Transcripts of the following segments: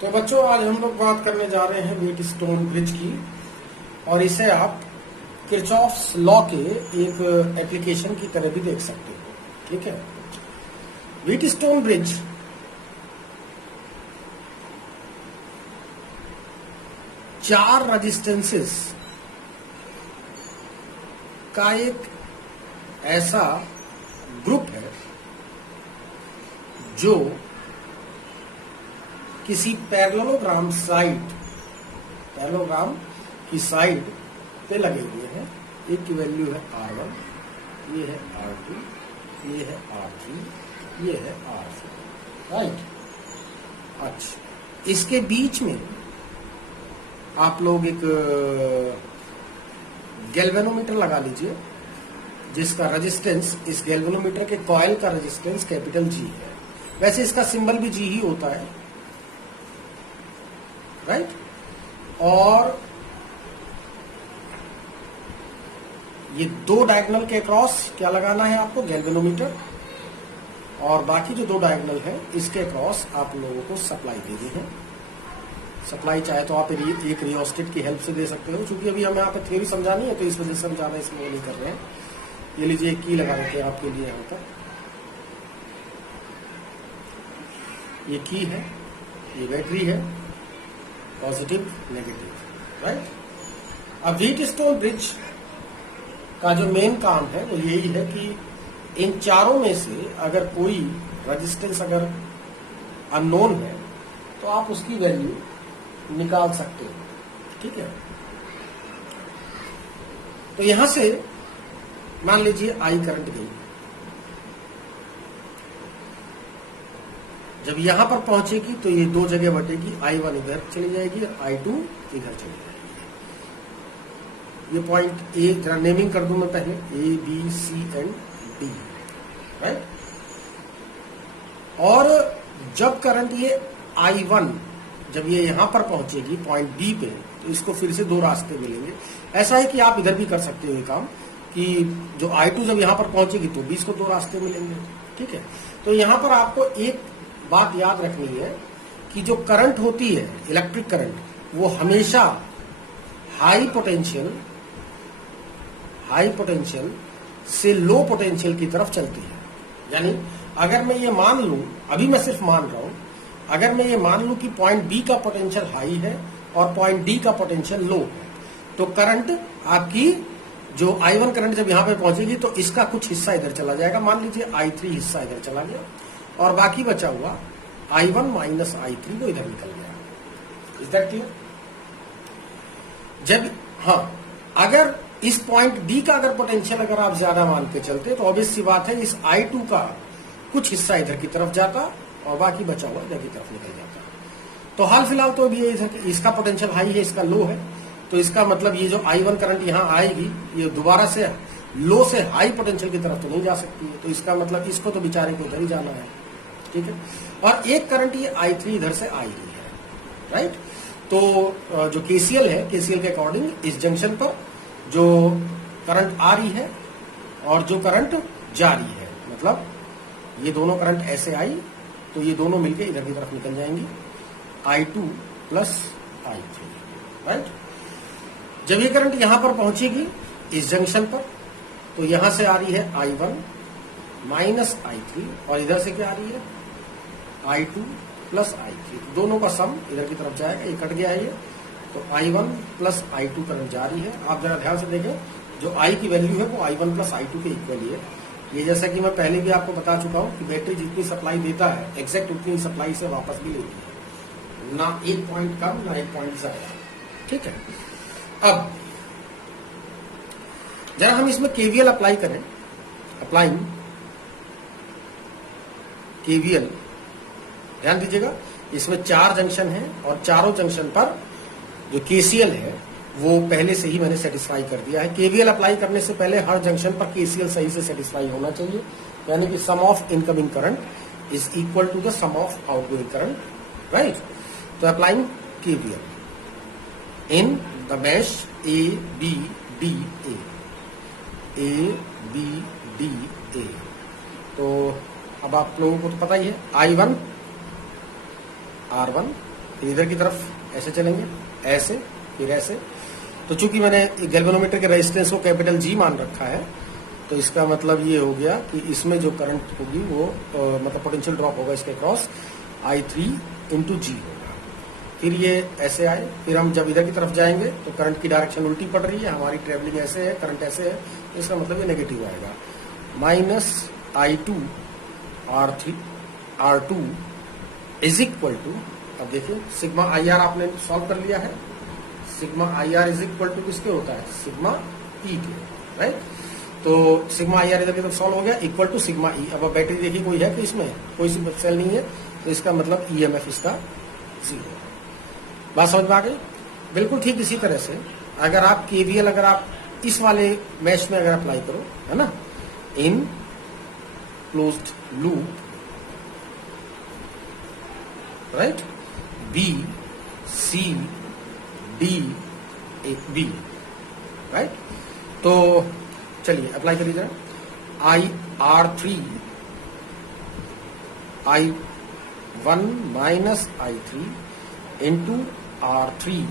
तो बच्चों आज हम लोग बात करने जा रहे हैं व्हीटस्टोन ब्रिज की, और इसे आप किरचॉफ्स लॉ के एक एप्लीकेशन की तरह भी देख सकते हो। ठीक है, व्हीटस्टोन ब्रिज चार रेजिस्टेंसेस का एक ऐसा ग्रुप है जो किसी पैरेललोग्राम की साइड पे लगे हुए हैं। एक की वैल्यू है R1, ये है R2, ये है R3, ये है R4, राइट। अच्छा, इसके बीच में आप लोग एक गैल्वेनोमीटर लगा लीजिए, जिसका रेजिस्टेंस, इस गैल्वेनोमीटर के कॉइल का रेजिस्टेंस कैपिटल G है। वैसे इसका सिंबल भी G ही होता है, राइट। और ये दो डायगोनल के क्रॉस क्या लगाना है आपको, गैल्वेनोमीटर, और बाकी जो दो डायगोनल है इसके क्रॉस आप लोगों को सप्लाई देनी है। सप्लाई चाहे तो आप एक रियोस्टेट की हेल्प से दे सकते हो, क्योंकि अभी हमें यहाँ पे थ्योरी समझानी है तो इस वजह से हम ज्यादा इसमें वो नहीं कर रहे हैं। ये लीजिए, एक की लगा देते हैं आपके लिए यहाँ पर। ये की है, ये बैटरी है, पॉजिटिव नेगेटिव, राइट। अब व्हीटस्टोन ब्रिज का जो मेन काम है वो यही है कि इन चारों में से अगर कोई रेजिस्टेंस अगर अननोन है तो आप उसकी वैल्यू निकाल सकते हो। ठीक है, तो यहां से मान लीजिए आई करंट गई, जब यहां पर पहुंचेगी तो ये दो जगह बटेगी, I1 इधर चली जाएगी और I2 इधर चली जाएगी। ये पॉइंट ए, जरा नेमिंग कर दूं मैं पहले, A, B, C and D, right. और जब करंट ये I1 जब ये यहां पर पहुंचेगी पॉइंट बी पे, तो इसको फिर से दो रास्ते मिलेंगे। ऐसा है कि आप इधर भी कर सकते हो ये काम, कि जो I2 जब यहां पर पहुंचेगी तो भी इसको दो रास्ते मिलेंगे। ठीक है, तो यहां पर आपको एक बात याद रखनी है कि जो करंट होती है, इलेक्ट्रिक करंट, वो हमेशा हाई पोटेंशियल से लो पोटेंशियल की तरफ चलती है। यानी अगर मैं ये मान लूं, अभी मैं सिर्फ मान रहा हूं, अगर मैं ये मान लूं कि पॉइंट बी का पोटेंशियल हाई है और पॉइंट डी का पोटेंशियल लो है, तो करंट आपकी जो I1 करंट जब यहां पे पहुंचेगी तो इसका कुछ हिस्सा इधर चला जाएगा। मान लीजिए I3 हिस्सा इधर चला गया और बाकी बचा हुआ I1 माइनस I3 वो इधर निकल गया। Is that clear? जब अगर इस पॉइंट डी का अगर पोटेंशियल अगर आप ज्यादा मान के चलते तो ऑब्वियस सी बात है, इस I2 का कुछ हिस्सा इधर की तरफ जाता और बाकी बचा हुआ इधर की तरफ निकल जाता। तो हाल फिलहाल तो अभी इसका पोटेंशियल हाई है, इसका लो है, तो इसका मतलब ये जो I1 करंट यहां आएगी ये दोबारा से लो से हाई पोटेंशियल की तरफ तो नहीं जा सकती है, तो इसका मतलब इसको तो बेचारे को उधर ही जाना है। ठीक है, और एक करंट ये I3 इधर से आ रही है, राइट। तो जो KCL है, KCL के अकॉर्डिंग इस जंक्शन पर जो करंट आ रही है और जो करंट जा रही है, मतलब ये दोनों करंट ऐसे आई तो ये दोनों मिलके इधर की तरफ निकल जाएंगी, I2 प्लस I3, राइट। जब ये करंट यहां पर पहुंचेगी इस जंक्शन पर, तो यहां से आ रही है I1 माइनस I3 और इधर से क्या आ रही है I2 प्लस I3, दोनों का सम इधर की तरफ जाएगा, ये कट गया है ये, तो I1 प्लस I2 करंट जा रही है। आप जरा ध्यान से देखें, जो I की वैल्यू है वो I1 प्लस I2 के इक्वल ही है। ये जैसा कि मैं पहले भी आपको बता चुका हूं कि बैटरी जितनी सप्लाई देता है एग्जैक्ट उतनी सप्लाई से वापस भी लेती है, ना एक पॉइंट कम ना एक पॉइंट ज्यादा। ठीक है, अब जरा हम इसमें KVL अप्लाई करें। अप्लाइंग KVL, ध्यान दीजिएगा, इसमें चार जंक्शन है और चारों जंक्शन पर जो KCL है वो पहले से ही मैंने सेटिस्फाई कर दिया है। KVL अप्लाई करने से पहले हर जंक्शन पर KCL सही से सेटिस्फाई होना चाहिए, यानी कि sum of incoming current is equal to the sum of outgoing current, right. तो applying KVL in the mesh ABDA, तो अब आप लोगों को तो पता ही है, I1 R1 फिर इधर की तरफ ऐसे चलेंगे, ऐसे, फिर ऐसे। तो चूंकि मैंने गैल्वेनोमीटर के रेजिस्टेंस को कैपिटल जी मान रखा है, तो इसका मतलब ये हो गया कि इसमें जो करंट होगी वो मतलब पोटेंशियल ड्रॉप होगा इसके क्रॉस I3 इंटू जी होगा। फिर ये ऐसे आए, फिर हम जब इधर की तरफ जाएंगे तो करंट की डायरेक्शन उल्टी पड़ रही है, हमारी ट्रेवलिंग ऐसे है, करंट ऐसे है, तो इसका मतलब ये नेगेटिव आएगा। Minus I2 R2 is equal to, अब देखिए सिग्मा IR आपने सॉल्व कर लिया है, sigma IR is equal to किसके होता है, सिग्मा E के, राइट। तो सिग्मा IR इधर की तरफ सॉल्व हो गया, इक्वल टू सिग्मा E। अब बैटरी देखिए कोई है कि इसमें कोई सी सेल नहीं है, तो इसका मतलब EMF इसका 0। बात समझ में आ गई? बिल्कुल ठीक इसी तरह से अगर आप KVL अगर आप इस वाले मैश में अगर अप्लाई करो, है ना, इन closed loop, right, B C D A B, right. तो चलिए अप्लाई करिए जरा। IR3 I1 minus I3 into R3,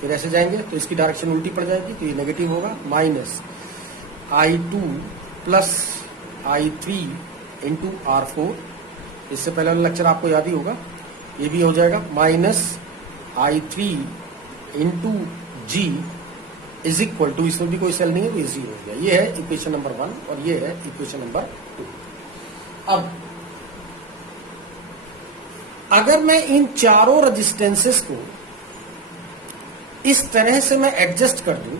फिर ऐसे जाएंगे तो इसकी डायरेक्शन उल्टी पड़ जाएगी, तो ये नेगेटिव होगा, minus I2 plus I3 into R4। इससे पहले वाला लेक्चर आपको याद ही होगा, ये भी हो जाएगा, minus I3 into G is equal to, इसमें भी कोई सेल नहीं है तो ये 0 हो गया। ये है इक्वेशन नंबर 1 और ये है इक्वेशन नंबर 2। अब अगर मैं इन चारों रेजिस्टेंसेस को इस तरह से मैं एडजस्ट कर दूं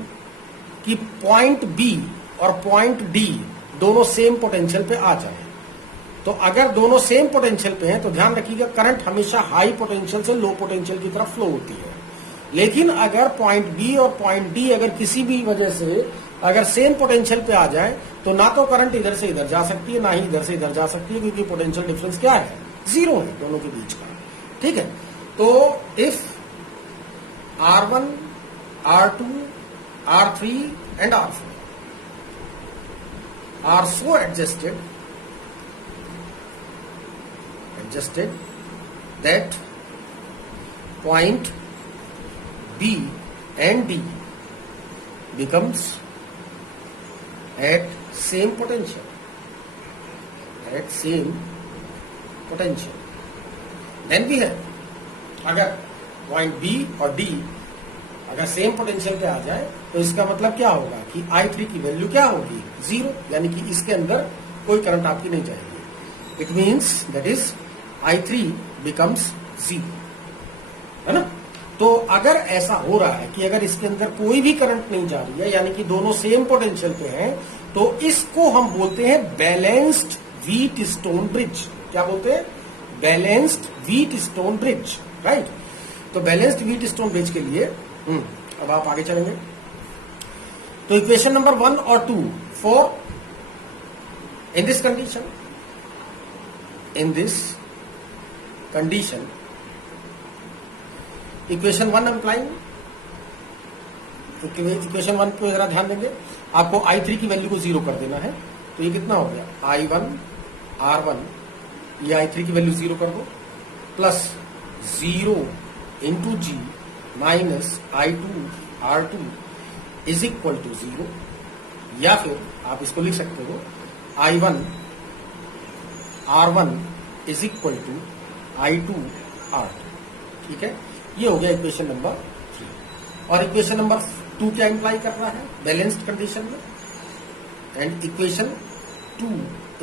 कि पॉइंट बी और पॉइंट डी दोनों सेम पोटेंशियल पे आ जाए, तो अगर दोनों सेम पोटेंशियल पे हैं तो ध्यान रखिएगा करंट हमेशा हाई पोटेंशियल से लो पोटेंशियल की तरफ फ्लो होती है। लेकिन अगर पॉइंट बी और पॉइंट डी अगर किसी भी वजह से अगर सेम पोटेंशियल पे आ जाए तो ना तो करंट इधर से इधर जा सकती है, ना ही इधर से इधर जा सकती है, क्योंकि पोटेंशियल डिफरेंस क्या है, 0 है दोनों के बीच का। ठीक है, तो if R1, R2, R3 and R4 are so adjusted that point B and D becomes at same potential, then we have, अगर पॉइंट B और D अगर सेम पोटेंशियल पे आ जाए तो इसका मतलब क्या होगा कि I3 की वैल्यू क्या होगी, 0, यानी कि इसके अंदर कोई करंट आपकी नहीं जाएगी। It means that is I3 becomes 0, है ना। तो अगर ऐसा हो रहा है कि अगर इसके अंदर कोई भी करंट नहीं जा रही है, यानी कि दोनों सेम पोटेंशियल पे हैं, तो इसको हम बोलते हैं बैलेंस्ड व्हीट स्टोन ब्रिज। क्या बोलते हैं, balanced Wheatstone bridge, right. तो बैलेंस्ड व्हीट स्टोन ब्रिज के लिए अब आप आगे चलेंगे तो इक्वेशन नंबर 1 और 2 for in this condition equation 1 applying, equation 1 को जरा ध्यान देंगे, आपको I3 की वैल्यू को 0 कर देना है, तो ये कितना हो गया, I1 R1, ये I3 की वैल्यू 0 कर दो, plus 0 into G minus I2 R2 is equal to 0, या फिर आप इसको लिख सकते हो I1 R1 is equal to I2 R2। ठीक है, ये हो गया इक्वेशन नंबर 3। और इक्वेशन नंबर 2 क्या इंप्लाई कर रहा है, बैलेंस्ड कंडीशन में, एंड इक्वेशन 2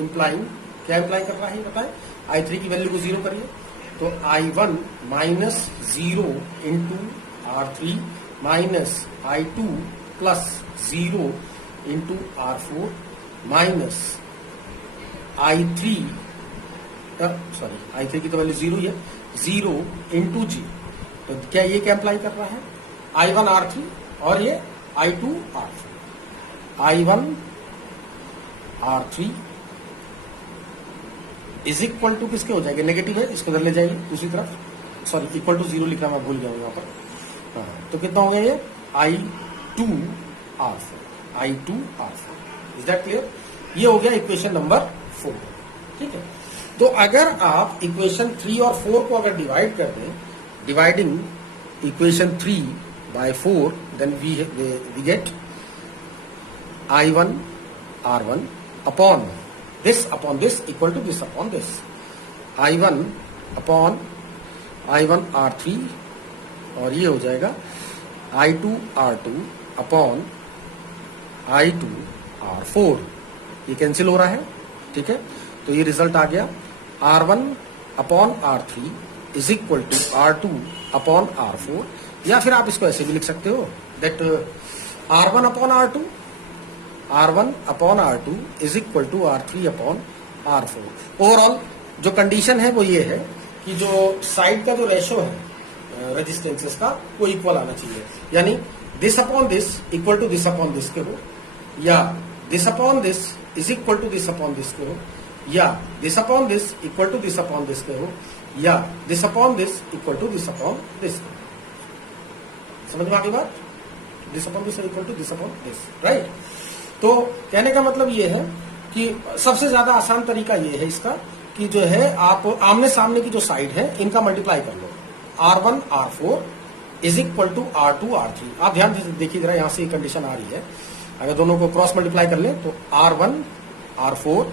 इंप्लाइंग क्या इंप्लाई कर रहा है बताएं, I3 की वैल्यू को 0 करिए, तो I1 minus 0 into R3 minus I2 plus 0 into R4 minus I3 की तो वैल्यू 0 ही है, 0 इंटू जी, तो क्या ये क्या अप्लाई कर रहा है, I1 R3 और ये I2 R4, I1 R3 is equal to किसके हो जाएंगे, नेगेटिव है, इसको इधर ले जाइए दूसरी तरफ, सॉरी इक्वल टू 0 लिखना मैं भूल गया हूं यहाँ पर। हाँ, तो कितना हो गया ये I2 R4, is that clear. ये हो गया इक्वेशन नंबर 4। ठीक है, तो अगर आप इक्वेशन 3 और 4 को अगर डिवाइड कर दें dividing equation 3 by 4, then we get I1 R1 upon this equal to this upon this. I1 upon I1 R3 और ये हो जाएगा I2 R2 upon I2 R4. ये कैंसिल हो रहा है, ठीक है। तो ये रिजल्ट आ गया R1 upon R3 is equal to R2 upon R4, या फिर आप इसको ऐसे भी लिख सकते हो that R1 upon R2 is equal to R3 upon R4। Overall जो कंडीशन है वो ये है कि जो साइड का जो रेशो है रेजिस्टेंसेस का वो इक्वल आना चाहिए, यानी this upon this equal to this upon this के हो, या this upon this is equal to this upon this के हो, या this upon this equal to this upon this के हो, या this upon this equal to this upon this. समझ में आ गई बात? This upon this equal to this upon this, right. तो कहने का मतलब ये है कि सबसे ज्यादा आसान तरीका ये है इसका कि जो है आप आमने सामने की जो साइड है इनका मल्टीप्लाई कर लो। R1 R4 is equal to R2 R3। आप ध्यान देखिए जरा, यहां से कंडीशन आ रही है, अगर दोनों को क्रॉस मल्टीप्लाई कर ले तो R1 R4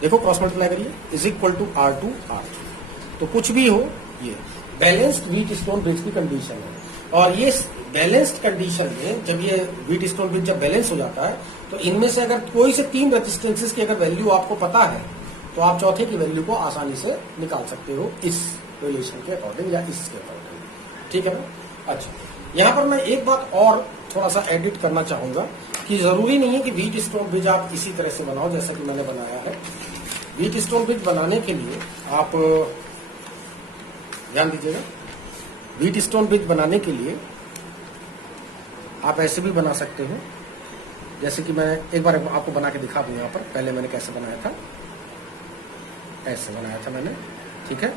देखो क्रॉस मल्टीप्लाई करिए is equal to R2 R3। तो कुछ भी हो ये बैलेंस्ड व्हीट स्टोन ब्रिज की कंडीशन है, और ये बैलेंस्ड कंडीशन में जब ये व्हीट स्टोन ब्रिज जब बैलेंस हो जाता है तो इनमें से अगर कोई से 3 रेजिस्टेंसेस की अगर वैल्यू आपको पता है तो आप चौथे की वैल्यू को आसानी से निकाल सकते हो इस रिलेशन के अकॉर्डिंग या इसके अकॉर्डिंग, ठीक है ना। अच्छा, यहां पर मैं एक बात और थोड़ा सा एडिट करना चाहूंगा कि जरूरी नहीं है कि व्हीट स्टोन ब्रिज आप इसी तरह से बनाओ जैसा कि मैंने बनाया है। व्हीट स्टोन ब्रिज बनाने के लिए आप ध्यान दीजिएगा, व्हीट स्टोन ब्रिज बनाने के लिए आप ऐसे भी बना सकते हो, जैसे कि मैं एक बार आपको बना के दिखा दूं। यहाँ पर पहले मैंने कैसे बनाया था, ऐसे बनाया था मैंने, ठीक है।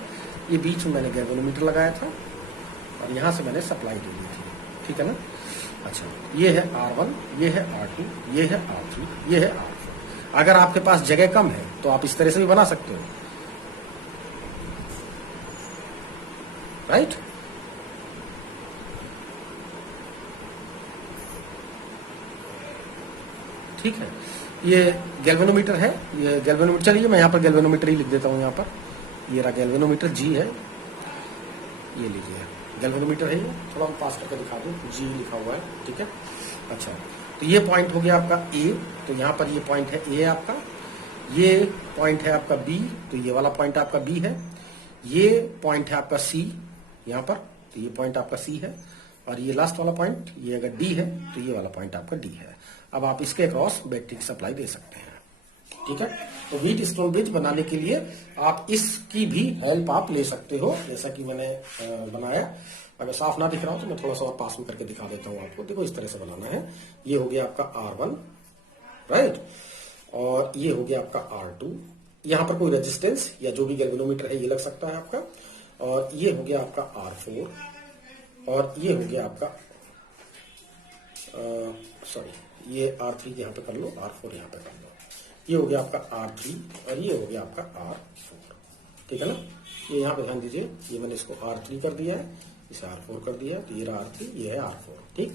ये बीच में मैंने गैल्वेनोमीटर लगाया था और यहाँ से मैंने सप्लाई दे दी थी, ठीक है ना। अच्छा, ये है R1, ये है R2, ये है R3, ये है R4। अगर आपके पास जगह कम है तो आप इस तरह से भी बना सकते हो, राइट। ठीक है, ये गैल्वेनोमीटर है, ये गैल्वेनोमीटर। चलिए मैं यहाँ पर गैल्वेनोमीटर ही लिख देता हूँ। यहाँ पर ये रहा गैल्वेनोमीटर, जी है, ये लीजिए गैल्वेनोमीटर है। ये थोड़ा हम पास करके दिखा दूँ, जी लिखा हुआ है, ठीक है। अच्छा, तो ये पॉइंट हो गया आपका ए, तो यहाँ पर ये पॉइंट है ए आपका, ये पॉइंट है आपका बी, तो ये वाला पॉइंट आपका बी है, ये पॉइंट है आपका सी यहाँ पर, तो ये पॉइंट आपका सी है, और ये लास्ट वाला पॉइंट ये अगर डी है तो ये वाला पॉइंट आपका डी है। अब आप इसके अक्रॉस बैटरी की सप्लाई दे सकते हैं, ठीक है। तो व्हीट स्टोन ब्रिज बनाने के लिए आप इसकी भी हेल्प आप ले सकते हो, जैसा कि मैंने बनाया। अगर साफ ना दिख रहा हो तो मैं थोड़ा सा और पास में करके दिखा देता हूँ आपको। देखो इस तरह से बनाना है। ये हो गया आपका R1, राइट, और ये हो गया आपका R2। यहाँ पर कोई रेजिस्टेंस या जो भी गैल्वेनोमीटर है ये लग सकता है आपका, और ये हो गया आपका R4, और ये हो गया आपका सॉरी ये R3 यहाँ पे कर लो, R4 यहाँ पे कर लो। ये हो गया आपका R3 और ये हो गया आपका R4, ठीक है ना। ये यहाँ पे ध्यान दीजिए, ये मैंने इसको R3 कर दिया है, इसे R4 कर दिया है, तो ये रहा R3, ये है R4, ठीक।